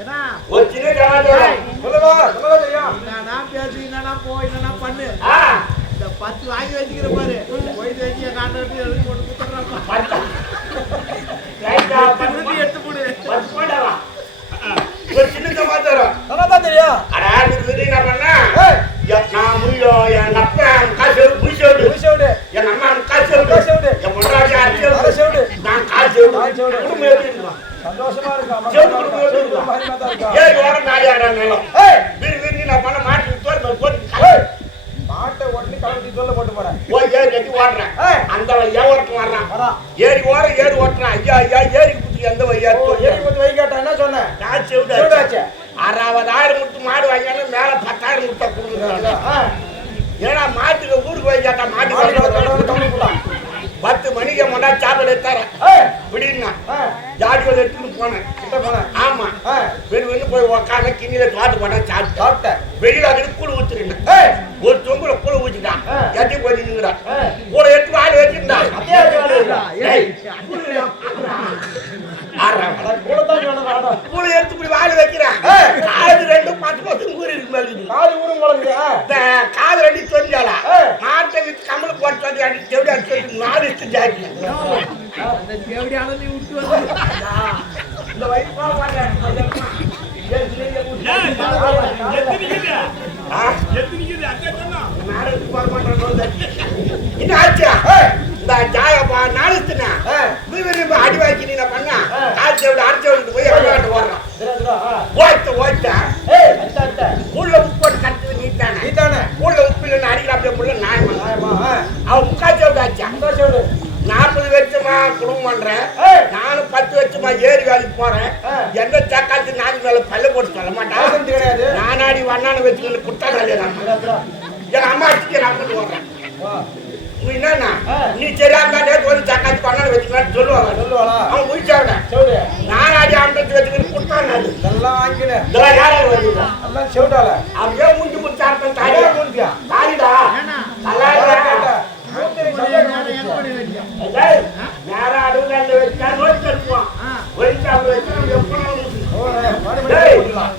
சமாச்சாரம் பண்ணு இந்த பத்து வாங்கி வச்சுக்கிற பாரு போயிட்டு வச்சு என் கான்ட்ராக்ட் எழுதி போட்டு திருப்பி எடுத்து போடு? ஒரு சின்ன சமாச்சாரம் சொன்னாதான் தெரியும் அடா, இது வந்து என்ன பண்ணா? ஏய் என் நான் என் காசு புடிச்சு விடு. புடிச்சு விடு என் அம்மா காசு விடு. காசு விடு. என் பொண்டாட்டி அரிசி விடு. அரிசி விடு. நான் காசு விடு. காசு விடு. குடும்பம் எப்படி இருக்கும்? சந்தோஷமா இருக்கா? வாரம் நிலம். ஏய்! வீடு வீடு நான் பண்ண மாட்டு தோல் போட்டு மாட்டை உடனே கலந்து தோல்ல போட்டு போறேன். போய் ஏறி கட்டி ஓடுறேன். அந்த வழியா ஓட்டம் வர்றான். வரா. ஏறி ஓர ஏறி ஓட்டுறான். ஐயா ஐயா ஏறி குத்துக்கு எந்த வழியா ஓ ஏறி கொஞ்சம் வை கேட்டா என்ன சொன்னேன் நான் செவிடாச்சு. அறுபதாயிரம் கொடுத்து மாடு வாங்கினாலும் மேல பத்தாயிரம் கொடுத்தா கொடுக்குறாங்க ஆ. ஏன்னா மாட்டுக்கு ஊருக்கு போய் கேட்டா மாடு மாட்டுக்கு பத்து மணிக்கு முன்னா சாப்பிட எடுத்தாரன் விடினா ஆ. ஜாடிகள் எடுத்துன்னு போனேன். கிட்ட போனேன்? ஆமா. வெளி வந்து போய் உக்காந்து கிண்ணில தோத்து போட்டா சாப்பிட்டேன். சாப்பிட்டேன் வெளியில அதுக்கு கூழ் ஏய்! ஒரு தொங்குல கூழ் ஊத்திட்டான். எட்டி போய் நின்னுங்கிறான். கூட எட்டு வாடி வச்சிருந்தான் கூழ் எடுத்து இப்படி வாடி வைக்கிறான். காது ரெண்டும் பத்து பத்து ஊர் இருக்கு. காது ஊரும் காது ரெண்டு சொன்னாலா. மாட்டை கம்மல போட்டு வந்து அடி எப்படி அடி சொல்லி நாலு இஷ்டம் ஜாக்கி அந்த தேவடியால நீ விட்டு வந்து இந்த வயசு மாட்டேன் என்ன ஆச்சா இந்த ஜாயப்பா அடி நீ பண்ணா. நாற்பது வருஷமா குடும்பம் பண்றேன். நானும் பத்து வருஷமா ஏரி வேலைக்கு போறேன். எந்த தக்காத்தி நாக்கு மேல பல்ல போட்டு சொல்ல மாட்டான் கிடையாது. நானாடி வண்ணான வச்சுக்கிட்டு குட்டா திரா எங்க அம்மா அடிச்சு நான் கொண்டு நீ என்னன்னா. நீ சரியா இருந்தா நேத்து வந்து தக்காத்தி பண்ணான்னு வச்சுக்கலான்னு சொல்லுவாங்க. சொல்லுவாளா? அவன் முடிச்சாங்க சோடு நானாடி ஆம்பளத்து வச்சுக்கிட்டு குட்டான் அது எல்லாம் வாங்கினேன் இதெல்லாம் யாரும் வருது? எல்லாம் செவிட்டால அப்படியே போயிடலாம்